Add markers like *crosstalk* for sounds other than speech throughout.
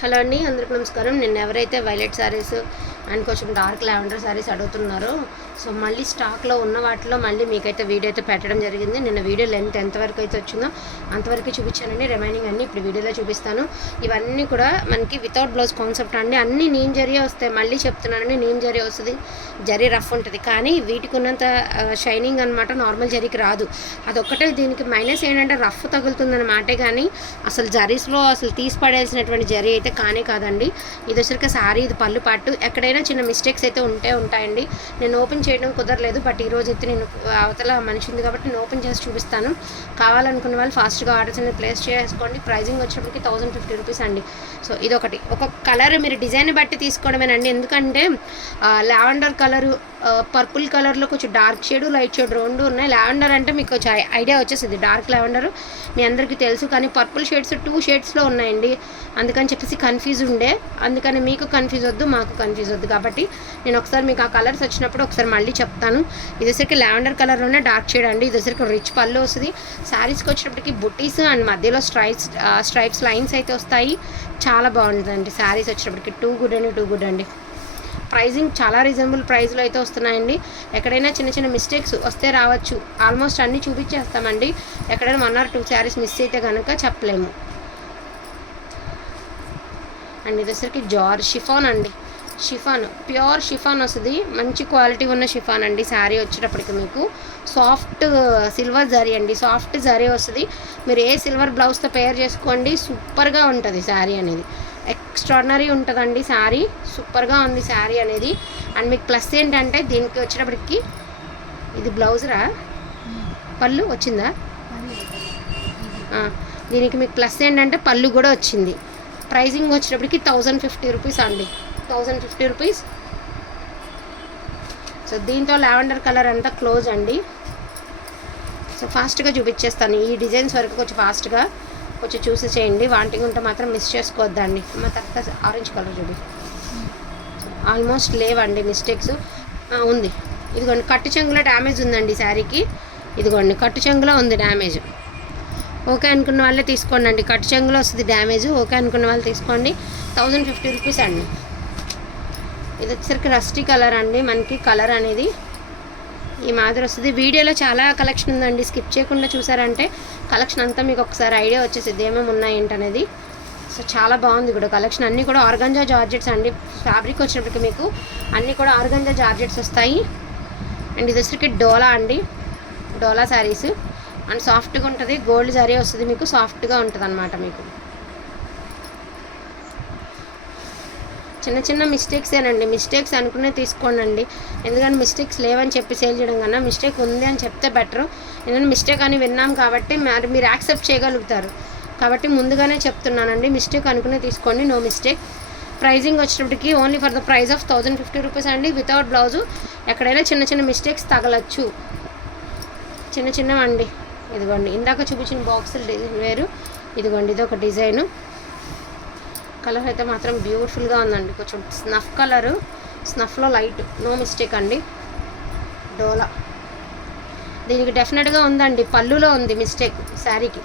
Hello అండి అందరికీ నమస్కారం. నిన్న ఎవరైతే వైలెట్ శారీస్ అండ్ కొంచెం డార్క్ లావెండర్ శారీస్ అడుగుతున్నారో సో మళ్ళీ స్టాక్లో ఉన్న వాటిలో మళ్ళీ మీకైతే వీడియో అయితే పెట్టడం జరిగింది. నిన్న వీడియో లెంత్ ఎంతవరకు అయితే వచ్చిందో అంతవరకు చూపించానండి రిమైనింగ్ అన్ని ఇప్పుడు వీడియోలో చూపిస్తాను. ఇవన్నీ కూడా మనకి వితౌట్ బ్లౌజ్ కాన్సెప్ట్ అండి. అన్ని నీమ్ జరీ వస్తాయి. మళ్ళీ చెప్తున్నానండి నీమ్ జరీ వస్తుంది. జరీ రఫ్ ఉంటుంది. కానీ వీటికి ఉన్నంత షైనింగ్ అనమాట నార్మల్ జరీకి రాదు. అదొక్కటే దీనికి మైనస్ ఏంటంటే రఫ్ తగులుతుందన్న మాటే కానీ అసలు జరీస్లో అసలు తీసి పడేసినటువంటి జరీ అయితే కానే కాదండి. ఇది వచ్చరికి సారీ ఇది పళ్ళు పాటు. ఎక్కడైనా చిన్న మిస్టేక్స్ అయితే ఉంటే ఉంటాయండి. నేను ఓపెన్ చేయడం కుదరలేదు బట్ ఈ రోజు అయితే నేను అవతల మనిషి ఉంది కాబట్టి నేను ఓపెన్ చేసి చూపిస్తాను. కావాలనుకున్న వాళ్ళు ఫాస్ట్గా ఆర్డర్స్ అనేది ప్లేస్ చేసుకోండి ప్రైజింగ్ వచ్చేటప్పటికి థౌసండ్ ఫిఫ్టీ రూపీస్ అండి. సో ఇదొకటి. ఒక కలర్ మీరు డిజైన్ బట్టి తీసుకోవడమేనండి. ఎందుకంటే లావెండర్ కలరు పర్పుల్ కలర్లో కొంచెం డార్క్ షేడ్ లైట్ షేడ్ రెండు ఉన్నాయి. లావెండర్ అంటే మీకు కొంచెం ఐడియా వచ్చేసింది. డార్క్ లావెండర్ మీ అందరికీ తెలుసు. కానీ పర్పుల్ షేడ్స్ టూ షేడ్స్లో ఉన్నాయండి. అందుకని చెప్పేసి కన్ఫ్యూజ్ ఉండే. అందుకని మీకు కన్ఫ్యూజ్ వద్దు మాకు కన్ఫ్యూజ్ వద్దు. కాబట్టి నేను ఒకసారి మీకు ఆ కలర్స్ వచ్చినప్పుడు ఒకసారి మళ్ళీ చెప్తాను. ఇదేసరికి లావెండర్ కలర్లోనే డార్క్ షేడ్ అండి. ఇదేసరికి రిచ్ పళ్ళు వస్తుంది. శారీస్కి వచ్చినప్పటికి బుటీస్ అండ్ మధ్యలో స్ట్రైప్స్ స్ట్రైప్స్ లైన్స్ అయితే వస్తాయి. చాలా బాగుంటుందండి. శారీస్ వచ్చినప్పటికి టూ గుడ్ అండి టూ గుడ్ అండి. ప్రైజింగ్ చాలా రీజనబుల్ ప్రైస్లో అయితే వస్తున్నాయండి. ఎక్కడైనా చిన్న చిన్న మిస్టేక్స్ వస్తే రావచ్చు. ఆల్మోస్ట్ అన్నీ చూపించేస్తామండి. ఎక్కడైనా one or two saris miss అయితే కనుక చెప్పలేము. అండ్ ఇది వచ్చరికి జార్ షిఫాన్ అండి. షిఫాన్ ప్యూర్ షిఫాన్ వస్తుంది. మంచి క్వాలిటీ ఉన్న షిఫాన్ అండి శారీ వచ్చేటప్పటికి మీకు. సాఫ్ట్ సిల్వర్ జరీ అండి. సాఫ్ట్ జరీ వస్తుంది. మీరు ఏ సిల్వర్ బ్లౌజ్తో పేర్ చేసుకోండి సూపర్గా ఉంటుంది శారీ అనేది. ఎక్స్ట్రాడినరీ ఉంటుందండి శారీ. సూపర్గా ఉంది శారీ అనేది. అండ్ మీకు ప్లస్ ఏంటంటే దీనికి వచ్చేటప్పటికి ఇది బ్లౌజరా పళ్ళు వచ్చిందా? దీనికి మీకు ప్లస్ ఏంటంటే పళ్ళు కూడా వచ్చింది. ప్రైజింగ్ వచ్చేటప్పటికి థౌజండ్ ఫిఫ్టీ రూపీస్ అండి. Thousand fifty rupees. సో దీంతో లావెండర్ కలర్ అంతా క్లోజ్ అండి. సో ఫాస్ట్గా చూపించేస్తాను. ఈ డిజైన్స్ వరకు కొంచెం ఫాస్ట్గా. కొంచెం చూసి చేయండి. వాంటింగ్ ఉంటే మాత్రం మిస్ చేసుకోవద్దండి. మా తర్వాత ఆరెంజ్ కలర్ చూడు. ఆల్మోస్ట్ లేవండి మిస్టేక్స్ ఉంది. ఇదిగోండి కట్టు చెంగులో డ్యామేజ్ ఉందండి శారీకి. ఇదిగోండి కట్టు చెంగులో ఉంది డ్యామేజ్ ఓకే అనుకున్న వాళ్ళే తీసుకోండి అండి. కట్టు చెంగులో వస్తుంది డ్యామేజ్ ఓకే అనుకున్న వాళ్ళు తీసుకోండి. థౌజండ్ ఫిఫ్టీ రూపీస్ అండి. ఇది వచ్చేసరికి రస్టీ కలర్ అండి. మనకి కలర్ అనేది ఈ మాదిరి వస్తుంది. వీడియోలో చాలా కలెక్షన్ ఉందండి. స్కిప్ చేయకుండా చూసారంటే కలెక్షన్ అంతా మీకు ఒకసారి ఐడియా వచ్చేసింది ఏమేమి ఉన్నాయేంటనేది. సో చాలా బాగుంది కూడా కలెక్షన్ అన్నీ కూడా ఆర్గంజా జార్జెట్స్ అండి. ఫ్యాబ్రిక్ వచ్చినప్పటికి మీకు అన్నీ కూడా ఆర్గంజా జార్జెట్స్ వస్తాయి. అండ్ ఇది వచ్చరికి డోలా అండి. డోలా శారీస్ అండ్ సాఫ్ట్గా ఉంటుంది. గోల్డ్ జరీ వస్తుంది మీకు. సాఫ్ట్గా ఉంటుంది అనమాట మీకు. చిన్న చిన్న మిస్టేక్సేనండి మిస్టేక్స్ అనుకునే తీసుకోండి ఎందుకంటే మిస్టేక్స్ లేవని చెప్పి సేల్ చేయడం కన్నా మిస్టేక్ ఉంది అని చెప్తే బెటర్ ఎందుకంటే మిస్టేక్ అని విన్నాం కాబట్టి మరి మీరు యాక్సెప్ట్ చేయగలుగుతారు. కాబట్టి ముందుగానే చెప్తున్నానండి. మిస్టేక్ అనుకునే తీసుకోండి. నో మిస్టేక్ ప్రైజింగ్ వచ్చేటప్పటికి only for the price of thousand fifty rupees అండి. వితౌట్ బ్లౌజు ఎక్కడైనా చిన్న చిన్న మిస్టేక్స్ తగలచ్చు. చిన్న చిన్నవండి. ఇదిగోండి. ఇందాక చూపించిన బాక్సులు డిజైన్ వేరు. ఇదిగోండి. ఇది ఒక డిజైను కలర్ అయితే మాత్రం బ్యూటిఫుల్గా ఉందండి. కొంచెం స్నఫ్ కలరు స్నఫ్లో లైట్ నో మిస్టేక్ అండి. డోలా. దీనికి డెఫినెట్గా ఉందండి. పళ్ళులో ఉంది మిస్టేక్ శారీకి.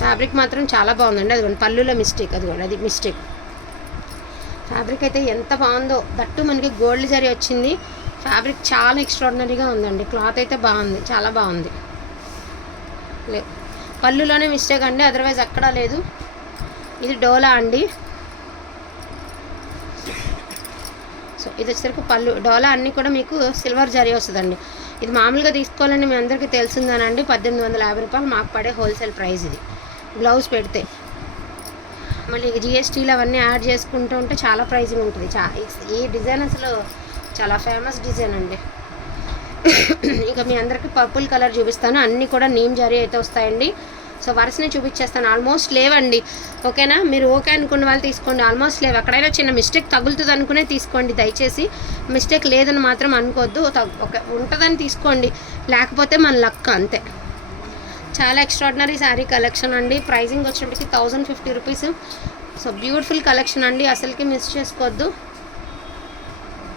ఫ్యాబ్రిక్ మాత్రం చాలా బాగుందండి. అదిగోండి పళ్ళులో మిస్టేక్ అదిగోండి అది మిస్టేక్ ఫ్యాబ్రిక్ అయితే ఎంత బాగుందో. దట్టు మనకి గోల్డ్ జరీ వచ్చింది. ఫ్యాబ్రిక్ చాలా ఎక్స్ట్రాడినరీగా ఉందండి. క్లాత్ అయితే బాగుంది. చాలా బాగుంది. లేదు పళ్ళులోనే మిస్టేక్ అండి. అదర్వైజ్ అక్కడా లేదు. ఇది డోలా అండి. సో ఇది వచ్చేసరికి పళ్ళు. డోలా అన్నీ కూడా మీకు సిల్వర్ జరీ వస్తుందండి. ఇది మామూలుగా తీసుకోవాలని మీ అందరికీ తెలిసిందేనండి. పద్దెనిమిది వందల యాభై రూపాయలు మాకు పడే హోల్సేల్ ప్రైస్ ఇది. బ్లౌజ్ పెడితే. మళ్ళీ జిఎస్టీలు అవన్నీ యాడ్ చేసుకుంటూ ఉంటే చాలా ప్రైజింగ్ ఉంటుంది. చా ఈ డిజైన్ అసలు చాలా ఫేమస్ డిజైన్ అండి. *coughs* ఇక మీ అందరికీ పర్పుల్ కలర్ చూపిస్తాను. అన్నీ కూడా నీమ్ జరీ అయితే వస్తాయండి. సో వరుసని చూపించేస్తాను. ఆల్మోస్ట్ లేవండి. ఓకేనా? మీరు ఓకే అనుకున్న వాళ్ళు తీసుకోండి. ఆల్మోస్ట్ లేవు. ఎక్కడైనా చిన్న మిస్టేక్ తగులుతుంది అనుకునే తీసుకోండి. దయచేసి మిస్టేక్ లేదని మాత్రం అనుకోవద్దు. తగ్- ఒక ఉంటుందని తీసుకోండి. లేకపోతే మన లక్ అంతే. చాలా ఎక్స్ట్రాడినరీ శారీ కలెక్షన్ అండి. ప్రైజింగ్ వచ్చేటప్పటికి thousand fifty rupees so beautiful collection అండి. అసలుకి మిస్ చేసుకోవద్దు.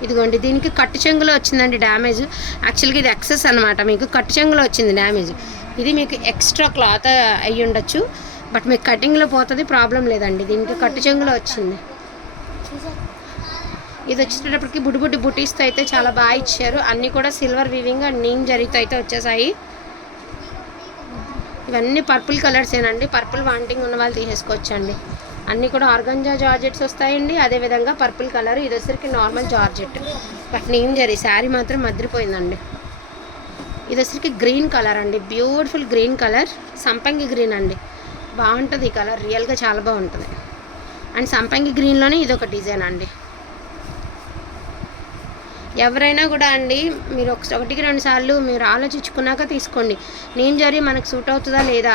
ఇదిగోండి. దీనికి కట్టు చెంగులో వచ్చిందండి డ్యామేజ్. యాక్చువల్గా ఇది ఎక్సెస్ అనమాట మీకు కట్టు చెంగులో వచ్చింది డ్యామేజ్. ఇది మీకు ఎక్స్ట్రా క్లాత్ అయ్యి ఉండొచ్చు. బట్ మీకు కటింగ్లో పోతుంది ప్రాబ్లం లేదండి. దీనికి కట్టు చెంగులో వచ్చింది. ఇది వచ్చేటప్పటికి బుడ్డి బుడ్డి బుటీస్తో అయితే చాలా బాగా ఇచ్చారు. అన్నీ కూడా సిల్వర్ వీవింగ్ అండ్ నీమ్ జరిగితే అయితే వచ్చేసాయి. ఇవన్నీ పర్పుల్ కలర్సేనండి పర్పుల్ వాంటింగ్ ఉన్న వాళ్ళు తీసేసుకోవచ్చండి. అన్నీ కూడా ఆర్గంజా జార్జెట్స్ వస్తాయండి. అదేవిధంగా పర్పుల్ కలర్. ఇది వచ్చరికి నార్మల్ జార్జెట్. బట్ నీమ్ జరీ శారీ మాత్రం మద్రిపోయిందండి. ఇది వచ్చరికి గ్రీన్ కలర్ అండి. Beautiful green colour. సంపంగి గ్రీన్ అండి. బాగుంటుంది ఈ కలర్. రియల్గా చాలా బాగుంటుంది. అండ్ సంపంగి గ్రీన్లోనే ఇది ఒక డిజైన్ అండి. ఎవరైనా కూడా అండి మీరు ఒక ఒకటికి రెండు సార్లు మీరు ఆలోచించుకున్నాక తీసుకోండి. నేను జరి మనకు సూట్ అవుతుందా లేదా?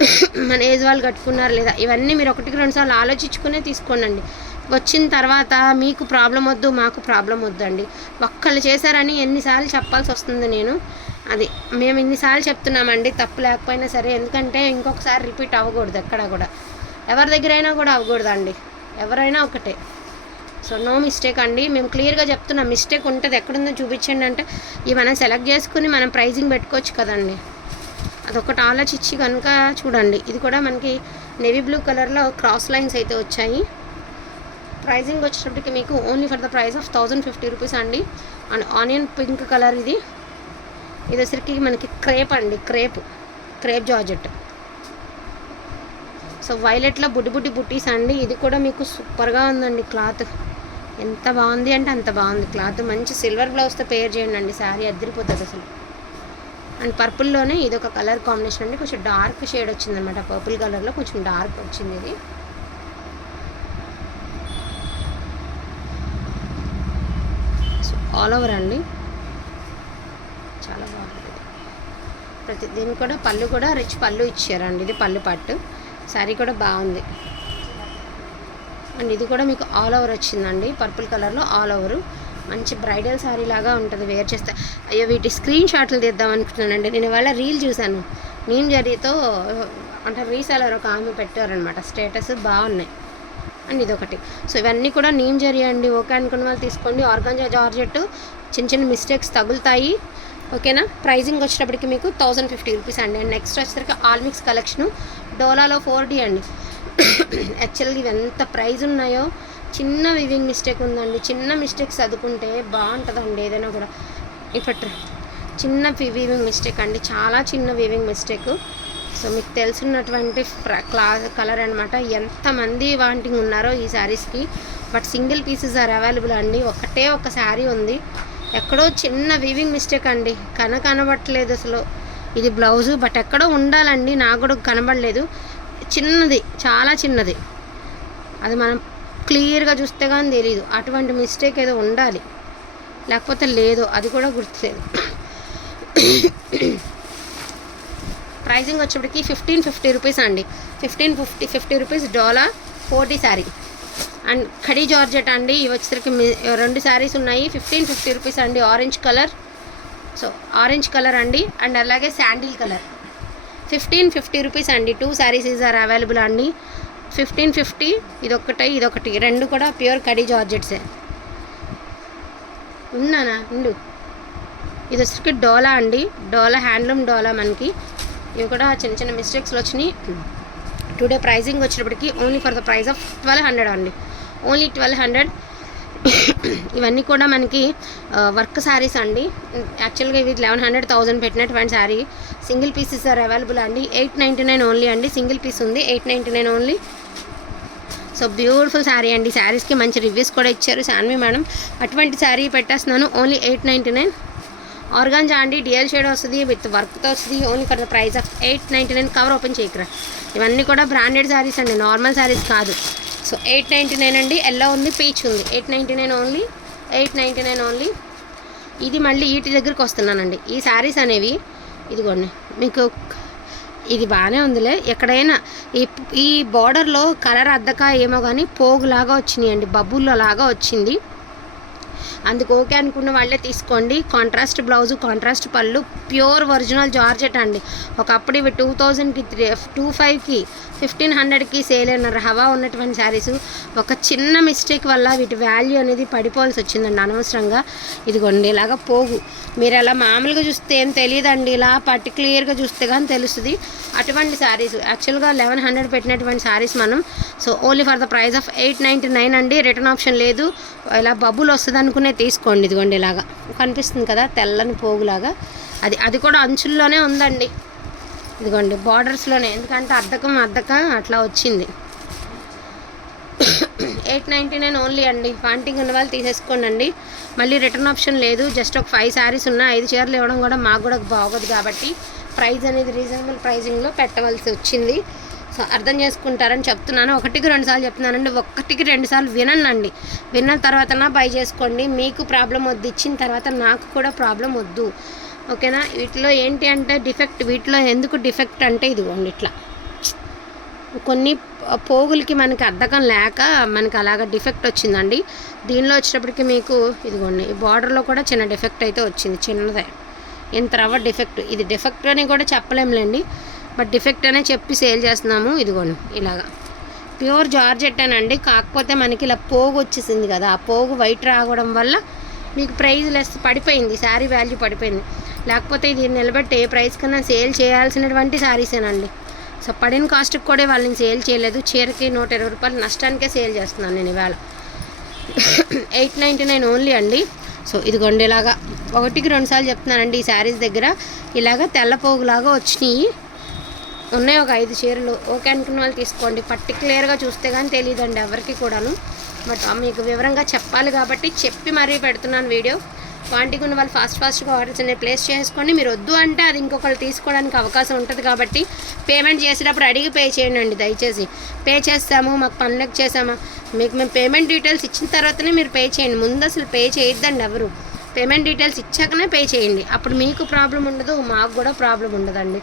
*coughs* మన ఏజ్ వాళ్ళు కట్టుకున్నారా లేదా? ఇవన్నీ మీరు ఒకటికి రెండు సార్లు ఆలోచించుకునే తీసుకోండి వచ్చిన తర్వాత మీకు ప్రాబ్లం వద్దు మాకు ప్రాబ్లం వద్దండి. ఒక్కళ్ళు చేశారని ఎన్నిసార్లు చెప్పాల్సి వస్తుంది నేను. అది మేము ఇన్నిసార్లు చెప్తున్నామండి తప్పు లేకపోయినా సరే. ఎందుకంటే ఇంకొకసారి రిపీట్ అవ్వకూడదు ఎక్కడ కూడా. ఎవరి దగ్గర అయినా కూడా అవ్వకూడదండి. ఎవరైనా ఒకటే. సో నో మిస్టేక్ అండి. మేము క్లియర్గా చెప్తున్నాం మిస్టేక్ ఉంటుంది. ఎక్కడుందో చూపించండి అంటే ఇవి మనం సెలెక్ట్ చేసుకుని మనం ప్రైజింగ్ పెట్టుకోవచ్చు కదండి. అదొకటి ఆలోచించి కనుక చూడండి. ఇది కూడా మనకి నేవీ బ్లూ కలర్లో క్రాస్ లైన్స్ అయితే వచ్చాయి. ప్రైజింగ్ వచ్చేటప్పటికి మీకు only for the price of thousand fifty rupees అండి. అండ్ ఆనియన్ పింక్ కలర్ ఇది. ఇది వచ్చరికి మనకి క్రేప్ అండి క్రేప్. Crepe georgette. సో వైలెట్లో బుడ్డి బుడ్డి బుట్టీస్ అండి. ఇది కూడా మీకు సూపర్గా ఉందండి క్లాత్. ఎంత బాగుంది అంటే అంత బాగుంది క్లాత్. మంచి సిల్వర్ బ్లౌజ్తో పేర్ చేయండి అండి. శారీ అద్దరిపోతుంది అసలు. అండ్ పర్పుల్లోనే ఇది ఒక కలర్ కాంబినేషన్ అండి. కొంచెం డార్క్ షేడ్ వచ్చిందనమాట పర్పుల్ కలర్లో కొంచెం డార్క్ వచ్చింది ఇది. సో ఆల్ ఓవర్ అండి. చాలా బాగుంది ప్రతి దీనికి కూడా పళ్ళు కూడా రిచ్ పళ్ళు ఇచ్చారండి. ఇది పళ్ళు పట్టు. శారీ కూడా బాగుంది. అండ్ ఇది కూడా మీకు ఆల్ ఓవర్ వచ్చిందండి. పర్పుల్ కలర్లో ఆల్ ఓవర్. మంచి బ్రైడల్ శారీ లాగా ఉంటుంది వేర్ చేస్తే. అయ్యో వీటి స్క్రీన్ షాట్లు తీద్దాం అనుకుంటున్నానండి. నేను ఇవాళ రీల్ చూశాను. నీమ్ జరీతో అంటే రీసెలర్ ఒక ఆమె పెట్టారనమాట స్టేటస్ బాగున్నాయి. అండ్ ఇదొకటి. సో ఇవన్నీ కూడా నీమ్ జరీ అండి. ఓకే అనుకున్న వాళ్ళు తీసుకోండి. ఆర్గాంజా జార్జెట్ చిన్న చిన్న మిస్టేక్స్ తగులుతాయి. ఓకేనా? ప్రైజింగ్ వచ్చేటప్పటికి మీకు థౌజండ్ ఫిఫ్టీ రూపీస్ అండి. అండ్ నెక్స్ట్ వచ్చేసరికి ఆల్మిక్స్ కలెక్షను డోలాలో ఫోర్ డి అండి. యాక్చువల్గా ఇవి ఎంత ప్రైజ్ ఉన్నాయో చిన్న వివింగ్ మిస్టేక్ ఉందండి. చిన్న మిస్టేక్స్ చదువుకుంటే బాగుంటుందండి ఏదైనా కూడా. ఇప్పుడు చిన్న వివింగ్ మిస్టేక్ అండి. చాలా చిన్న వివింగ్ మిస్టేక్ సో మీకు తెలిసినటువంటి క్లా కలర్ అనమాట ఎంతమంది వాంటింగ్ ఉన్నారో ఈ శారీస్కి but single pieces are available అండి. ఒకటే ఒక శారీ ఉంది. ఎక్కడో చిన్న వీవింగ్ మిస్టేక్ అండి. కన కనబట్టలేదు అసలు. ఇది బ్లౌజు బట్ ఎక్కడో ఉండాలండి. నాకు కూడా కనబడలేదు. చిన్నది చాలా చిన్నది. అది మనం క్లియర్గా చూస్తే కానీ తెలియదు అటువంటి మిస్టేక్ ఏదో ఉండాలి. లేకపోతే లేదు. అది కూడా గుర్తులేదు. ప్రైజింగ్ వచ్చేప్పటికి ఫిఫ్టీన్ ఫిఫ్టీ రూపీస్ అండి. Fifteen fifty fifty rupees dollar forty sari and khadi georgette అండి. ఇవి వచ్చేసరికి రెండు శారీస్ ఉన్నాయి. ఫిఫ్టీన్ ఫిఫ్టీ రూపీస్ అండి orange colour. So orange colour అండి. అండ్ అలాగే sandal colour. Fifteen fifty rupees అండి. Two saris is are available అండి. ఫిఫ్టీన్ ఫిఫ్టీ ఇదొక్కటి ఇదొకటి. రెండు కూడా ప్యూర్ కడీ జార్జెట్సే. ఉన్నానా? ఉండు. ఇది వచ్చేసరికి డోలా అండి. డోలా హ్యాండ్లూమ్ డోలా మనకి. ఇవి కూడా చిన్న చిన్న మిస్టేక్స్లో వచ్చినాయి. టుడే ప్రైజింగ్ వచ్చేటప్పటికి only for the price of twelve hundred అండి. ఓన్లీ ట్వెల్వ్ హండ్రెడ్ ఇవన్నీ కూడా మనకి వర్క్ శారీస్ అండి. యాక్చువల్గా ఇవి లెవెన్ హండ్రెడ్ థౌసండ్ పెట్టినటువంటి sari single pieces are available అండి. ఎయిట్ నైంటీ నైన్ ఓన్లీ అండి. సింగిల్ పీస్ ఉంది. Eight ninety nine only so beautiful sari అండి. శారీస్కి మంచి రివ్యూస్ కూడా ఇచ్చారు. శాన్వి మేడం అటువంటి శారీ పెట్టేస్తున్నాను. Only eight ninety nine organza అండి డిఎల్ షేడ్ వస్తుంది విత్ వర్క్తో వస్తుంది ఓన్లీ కదా price of eight ninety nine cover open చేయకరా ఇవన్నీ కూడా బ్రాండెడ్ శారీస్ అండి నార్మల్ శారీస్ కాదు. సో ఎయిట్ నైంటీ నైన్ అండి ఎల్లో ఉంది పీచ్ ఉంది. Eight ninety nine only eight ninety nine only. ఇది మళ్ళీ వీటి దగ్గరికి వస్తున్నానండి. ఈ శారీస్ అనేవి ఇదిగోండి మీకు ఇది బాగానే ఉందిలే. ఎక్కడైనా ఈ ఈ బార్డర్లో కలర్ అద్దక ఏమో కానీ పోగులాగా వచ్చినాయి అండి బబుల్లో లాగా వచ్చింది. అందుకు ఓకే అనుకున్న వాళ్ళే తీసుకోండి. కాంట్రాస్ట్ బ్లౌజ్ కాంట్రాస్ట్ పళ్ళు ప్యూర్ ఒరిజినల్ జార్జెట్ అండి. ఒకప్పుడు ఇవి టూ థౌజండ్కి త్రీ టూ ఫైవ్కి ఫిఫ్టీన్ హండ్రెడ్కి సేల్ అయినారు. హవా ఉన్నటువంటి శారీస్. ఒక చిన్న మిస్టేక్ వల్ల వీటి వాల్యూ అనేది పడిపోవాల్సి వచ్చిందండి అనవసరంగా. ఇదిగోండి ఇలాగా పోగు. మీరు అలా మామూలుగా చూస్తే ఏం తెలియదండి. ఇలా పర్టికులర్గా చూస్తే కానీ తెలుస్తుంది. అటువంటి శారీస్ యాక్చువల్గా లెవెన్ హండ్రెడ్ పెట్టినటువంటి శారీస్ మనం. So only for the price of eight ninety nine అండి. రిటర్న్ ఆప్షన్ లేదు. ఇలా బబుల్ వస్తుంది అనుకునే తీసుకోండి ఇదిగోండి ఇలాగా. కనిపిస్తుంది కదా తెల్లని పోగులాగా. అది అది కూడా అంచుల్లోనే ఉందండి. ఇదిగోండి బార్డర్స్లోనే ఎందుకంటే అద్దకం అద్దకం అట్లా వచ్చింది. ఎయిట్ నైంటీ నైన్ ఓన్లీ అండి. వాంటింగ్ ఉన్న వాళ్ళు తీసేసుకోండి అండి మళ్ళీ రిటర్న్ ఆప్షన్ లేదు. జస్ట్ ఒక ఫైవ్ శారీస్ ఉన్న ఐదు చీరలు ఇవ్వడం కూడా మాకు కూడా బాగోదు కాబట్టి ప్రైస్ అనేది రీజనబుల్ ప్రైజింగ్లో పెట్టవలసి వచ్చింది. సో అర్థం చేసుకుంటారని చెప్తున్నాను. ఒకటికి రెండు సార్లు చెప్తున్నానండి. ఒకటికి రెండు సార్లు వినండి విన్న తర్వాత బై చేసుకోండి. మీకు ప్రాబ్లం వద్దు. ఇచ్చిన తర్వాత నాకు కూడా ప్రాబ్లం వద్దు. ఓకేనా? వీటిలో ఏంటి అంటే డిఫెక్ట్ వీటిలో ఎందుకు డిఫెక్ట్ అంటే ఇదిగోండి ఇట్లా. కొన్ని పోగులకి మనకి అద్దకం లేక మనకి అలాగ డిఫెక్ట్ వచ్చిందండి. దీనిలో వచ్చేటప్పటికి మీకు ఇదిగోండి బార్డర్లో కూడా చిన్న డిఫెక్ట్ అయితే వచ్చింది. చిన్నదే. ఇంత రవ్వ డిఫెక్ట్. ఇది డిఫెక్ట్ అని కూడా చెప్పలేములేండి. బట్ డిఫెక్ట్ అనే చెప్పి సేల్ చేస్తున్నాము ఇదిగోండి ఇలాగా. ప్యూర్ జార్జెట్ అండి కాకపోతే మనకి ఇలా పోగు వచ్చేసింది కదా ఆ పోగు వైట్ రావడం వల్ల మీకు ప్రైజ్ లెస్ పడిపోయింది శారీ వాల్యూ పడిపోయింది. లేకపోతే ఇది నిలబెట్టి ఏ ప్రైస్ కన్నా సేల్ చేయాల్సినటువంటి శారీసేనండి సో పడిన కాస్ట్కి కూడా వాళ్ళని సేల్ చేయలేదు. చీరకి నూట ఇరవై రూపాయలు నష్టానికే సేల్ చేస్తున్నాను నేను ఇవాళ. ఎయిట్ నైంటీ నైన్ ఓన్లీ అండి. సో ఇదిగోండి ఇలాగా. ఒకటికి రెండుసార్లు చెప్తున్నానండి ఈ శారీస్ దగ్గర. ఇలాగ తెల్లపోగులాగా వచ్చినాయి. ఉన్నాయి ఒక ఐదు చీరలు. ఓకే అనుకున్న వాళ్ళు తీసుకోండి. పర్టికులర్గా చూస్తే కానీ తెలియదండి ఎవరికి కూడాను. బట్ మీకు వివరంగా చెప్పాలి కాబట్టి చెప్పి మరీ పెడుతున్నాను వీడియో. క్వాంటిటీ ఉన్న వాళ్ళు ఫాస్ట్ ఫాస్ట్గా ఆర్డర్స్ అనేవి ప్లేస్ చేసుకోండి మీరు వద్దు అంటే అది ఇంకొకరు తీసుకోవడానికి అవకాశం ఉంటుంది కాబట్టి పేమెంట్ చేసేటప్పుడు అడిగి పే చేయండి దయచేసి. పే చేస్తాము మాకు పనులకు చేసామా మీకు మేము పేమెంట్ డీటెయిల్స్ ఇచ్చిన తర్వాతనే మీరు పే చేయండి. ముందు అసలు పే చేయొద్దండి ఎవరు. పేమెంట్ డీటెయిల్స్ ఇచ్చాకనే పే చేయండి. అప్పుడు మీకు ప్రాబ్లం ఉండదు మాకు కూడా ప్రాబ్లం ఉండదండి.